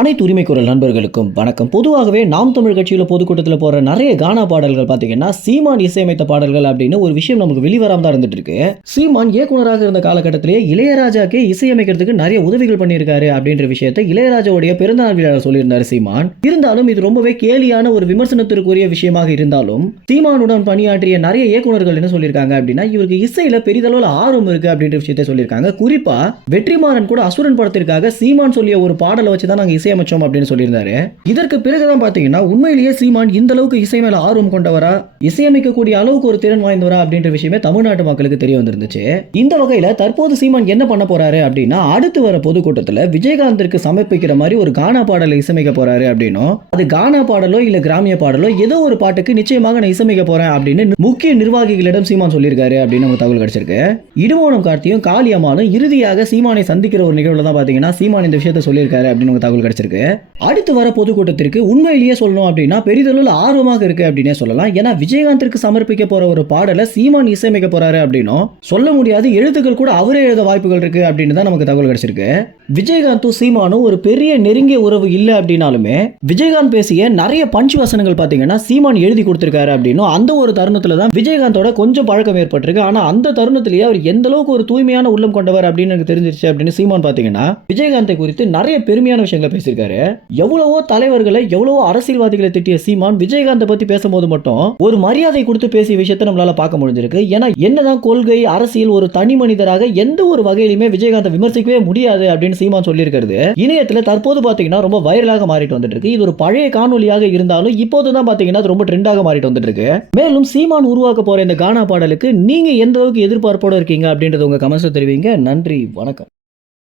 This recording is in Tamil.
அனைத்து உரிமை குரல் நண்பர்களுக்கும் வணக்கம். பொதுவாகவே நாம் தமிழ் கட்சியில் பொதுக்கூட்டத்தில் போற நிறைய கானா பாடல்கள் பார்த்தீங்கன்னா சீமான் இசையமைத்த பாடல்கள் அப்படின்னு ஒரு விஷயம் நமக்கு வெளிவராம தான் இருந்துட்டு இருக்கு. சீமான் இயக்குனராக இருந்த காலகட்டத்திலேயே இளையராஜாக்கே இசையமைக்கிறதுக்கு நிறைய உதவிகள் பண்ணியிருக்காரு அப்படின்ற விஷயத்தை இளையராஜாவுடைய பிறந்தநாள் விழாவில் சொல்லியிருந்தார் சீமான். இருந்தாலும் இது ரொம்பவே கேலியான ஒரு விமர்சனத்திற்குரிய விஷயமாக இருந்தாலும் சீமானுடன் பணியாற்றிய நிறைய இயக்குனர்கள் என்ன சொல்லியிருக்காங்க அப்படின்னா இவருக்கு இசையில பெரிதளவில் ஆர்வம் இருக்கு அப்படின்ற விஷயத்தை சொல்லியிருக்காங்க. குறிப்பா வெற்றிமாறன் கூட அசுரன் படத்திற்காக சீமான் சொல்லிய ஒரு பாடலை வச்சு தான் நாங்கள் இசையமைச்சோம் அப்படின்னு சொல்லியிருந்தாரு. இதற்கு பிறகுதான் பாத்தீங்கன்னா உண்மையிலேயே சீமான் இந்த அளவுக்கு இசை மேல ஆர்வம் கொண்டவரா, இசையமைக்கக்கூடிய அளவுக்கு ஒரு திறன் வாய்ந்தவரா அப்படின்ற விஷயமே தமிழ்நாட்டு மக்களுக்கு தெரிய வந்திருந்துச்சு. இந்த வகையில தற்போது சீமான் என்ன பண்ண போறாரு அப்படின்னா அடுத்து வர பொதுக்கூட்டத்தில் விஜயகாந்திற்கு சமர்ப்பிக்கிற மாதிரி ஒரு கானா பாடலை இசையமைக்க போறாரு அப்படின்னும், அது கானா பாடலோ இல்ல கிராமிய பாடலோ ஏதோ ஒரு பாட்டுக்கு நிச்சயமாக நான் இசையமைக்க போறேன் அப்படின்னு முக்கிய நிர்வாகிகளிடம் சீமான் சொல்லியிருக்காரு அப்படின்னு நமக்கு தகவல் கிடைச்சிருக்கு. இடுமோனம் கார்த்தியும் காளியம்மாளும் இறுதியாக சீமானை சந்திக்கிற ஒரு நிகழ்வுல தான் பாத்தீங்கன்னா சீமான் இந்த விஷயத்தை சொல்லியிருக்காரு அப்படின்னு தகவல் கிடைச்சிருக்கு. அடுத்து வர பொதுக்கூட்டத்திற்கு உண்மையிலேயே சொல்லணும் அப்படின்னா பெரிதளவில் ஆர்வமாக இருக்கு அப்படின்னே சொல்லலாம். ஏன்னா விஜயகாந்திற்கு சமர்ப்பிக்க போற ஒரு பாடலை சீமான் இசையமைக்க போறாரு அப்படின்னும் சொல்ல முடியாது, எழுத்துக்கள் கூட அவரே எழுத வாய்ப்புகள் இருக்கு அப்படின்னு தான் நமக்கு தகவல் கிடைச்சிருக்கு. விஜயகாந்தும் சீமானும் ஒரு பெரிய நெருங்கிய உறவு இல்லை அப்படின்னாலுமே விஜயகாந்த் பேசிய நிறைய பஞ்ச் வசனங்கள் பாத்தீங்கன்னா சீமான் எழுதி கொடுத்திருக்காரு அப்படின்னும் அந்த ஒரு தருணத்துல தான் விஜயகாந்தோட கொஞ்சம் பழக்கம் ஏற்பட்டிருக்கு. ஆனா அந்த தருணத்திலேயே அவர் எந்த அளவுக்கு ஒரு தூய்மையான உள்ளம் கொண்டவர் அப்படின்னு எனக்கு தெரிஞ்சிருச்சு அப்படின்னு சீமான் பாத்தீங்கன்னா விஜயகாந்தை குறித்து நிறைய பெருமையான விஷயங்களை பேசியிருக்காரு. எவ்வளவோ தலைவர்களை எவ்வளவோ அரசியல்வாதிகளை திட்டிய சீமான் விஜயகாந்தை பத்தி பேசும்போது மட்டும் ஒரு மரியாதை கொடுத்து பேசிய விஷயத்தை நம்மளால பார்க்க முடிஞ்சிருக்கு. ஏன்னா என்னதான் கொள்கை அரசியல் ஒரு தனி மனிதராக எந்த ஒரு வகையிலுமே விஜயகாந்தை விமர்சிக்கவே முடியாது அப்படின்னு சீமான் சொல்லியிருக்கிறது இணையத்துல தற்போது பாத்தீங்கன்னா ரொம்ப வைரலாக மாறிட்டு வந்துட்டு இருக்கு. இது ஒரு பழைய காணொலியாக இருந்தாலும் இப்போதுதான் பாத்தீங்கன்னா அது ரொம்ப ட்ரெண்டாக மாறிட்டு வந்துட்டு இருக்கு. மேலும் சீமான் உருவாக்க போற இந்த கானா பாடலுக்கு நீங்க எந்த அளவுக்கு எதிர்பார்ப்போட இருக்கீங்க அப்படின்றது உங்க கமெண்ட்ஸ்ல தெரிவிங்க. நன்றி, வணக்கம்.